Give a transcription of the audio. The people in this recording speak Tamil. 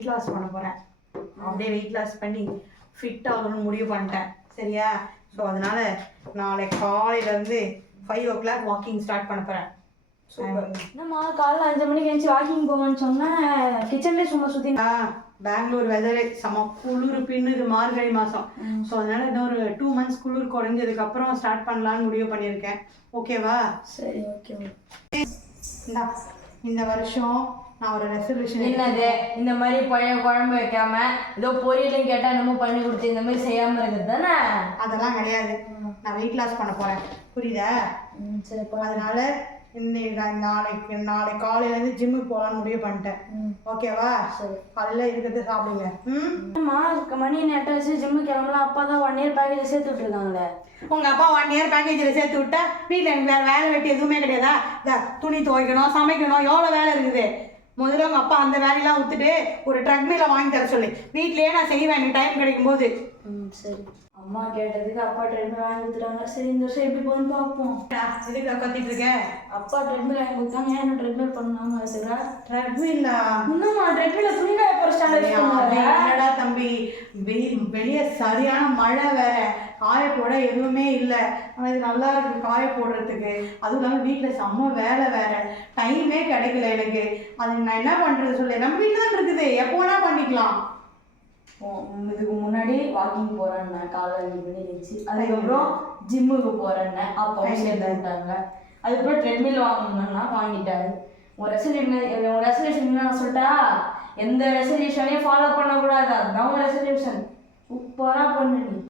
வெயிட் லாஸ் பண்ண போகிறேன். அப்படியே வெயிட் லாஸ் பண்ணி ஃபிட் ஆகணும்னு முடிவு பண்ணிட்டேன். சரியா? ஸோ அதனால் நாளைக்கு காலையிலேருந்து 5 o'clock வாக்கிங் ஸ்டார்ட் பண்ண போகிறேன். என்னம்மா காலைல 5 மணிக்கு எழுந்துச்சி வாக்கிங் போவேன்னு சொன்னேன், கிச்சன்லேயே சும்மா சுற்றி. பெங்களூர் வெதரு செம குளிர் பின்னுது, மார்கழி மாதம். ஸோ அதனால் இன்னொரு 2 months குளிர் குறைஞ்சதுக்கப்புறம் ஸ்டார்ட் பண்ணலான்னு முடிவு பண்ணியிருக்கேன். ஓகேவா? சரி, ஓகே. இந்த வருஷம் நான் ஒரு ரெசல்யூஷன். என்னது இந்த மாதிரி பழைய குழம்பு வைக்காம ஏதோ பொரியலும் கேட்டால் என்னமோ பண்ணி கொடுத்து இந்த மாதிரி செய்யாமல் இருக்குது தானே? அதெல்லாம் கிடையாது. நான் வெயிட் லாஸ் பண்ண போகிறேன். புரியுதா? சரி. அதனால நாளைக்கு காலையிலேருந்து ஜிம்முக்கு போகலான்னு முடிவு பண்ணிட்டேன். ஓகேவா? சரி. காலையில் இருக்கிறது சாப்பிடுங்க. மணி நெட்டை வச்சு ஜிம்மு கிளம்பலாம். அப்பா தான் 1 year பேக்கேஜ் சேர்த்து விட்டுருக்காங்களே. உங்கள் அப்பா 1 year பேக்கேஜில் சேர்த்து விட்டா வீட்டில் எனக்கு வேறு வேலை வெட்டி எதுவுமே கிடையாதா? துணி துவைக்கணும், சமைக்கணும், எவ்வளோ வேலை இருக்குது. முதல்ல உங்கள் அப்பா அந்த வேலையெல்லாம் விட்டுட்டு ஒரு ட்ரக்மீலை வாங்கி தர சொல்லு. வீட்லேயே நான் செய்வேன் எனக்கு டைம் கிடைக்கும் போது. சரி. அம்மா கேட்டதுக்கு அப்பா ட்ரெட்மில் வாங்கி கொடுத்துட்டாங்க. சரி, இந்த வருஷம் எப்படி போகணும்னு பார்ப்போம். எதுக்கு கத்திட்டு இருக்கேன்? அப்பா ட்ரெட்மில் வாங்கி கொடுத்தாங்க, ஏன் ட்ரெட்மில் பண்ணாமல் வச்சுக்கிறா? ட்ரெட்மில்லா? இன்னும்மா ட்ரெட்மில் துணிக்காய போகிற என்னடா தம்பி, வெளியே சரியான மழை வேற, காய போட எதுவுமே இல்லை. ஆனால் இது நல்லா இருக்குது காய போடுறதுக்கு. அதுவும் இல்லாமல் வீட்டில் செம்ம வேலை வேற, டைமே கிடைக்கல எனக்கு. அது நான் என்ன பண்ணுறது சொல்லு? நம்ம வீட்டில் தான் இருக்குது, எப்போ வேணா பண்ணிக்கலாம். இதுக்கு முன்னாடி வாக்கிங் போகிறேன்னே காலைல 5 மணி இருந்துச்சு. அதுக்கப்புறம் ஜிம்முக்கு போகிறேன்னே அப்போ சேர்ந்துட்டாங்க. அதுக்கப்புறம் ட்ரெட்மில் வாங்கணும்னா வாங்கிட்டாரு. ஒரு ரெசல்யூஷன் என்ன சொல்லிட்டா, எந்த ரெசல்யூஷனையும் ஃபாலோ பண்ணக்கூடாது. அதுதான் ஒரு ரெசல்யூஷன். சூப்பராக பண்ணு நீ.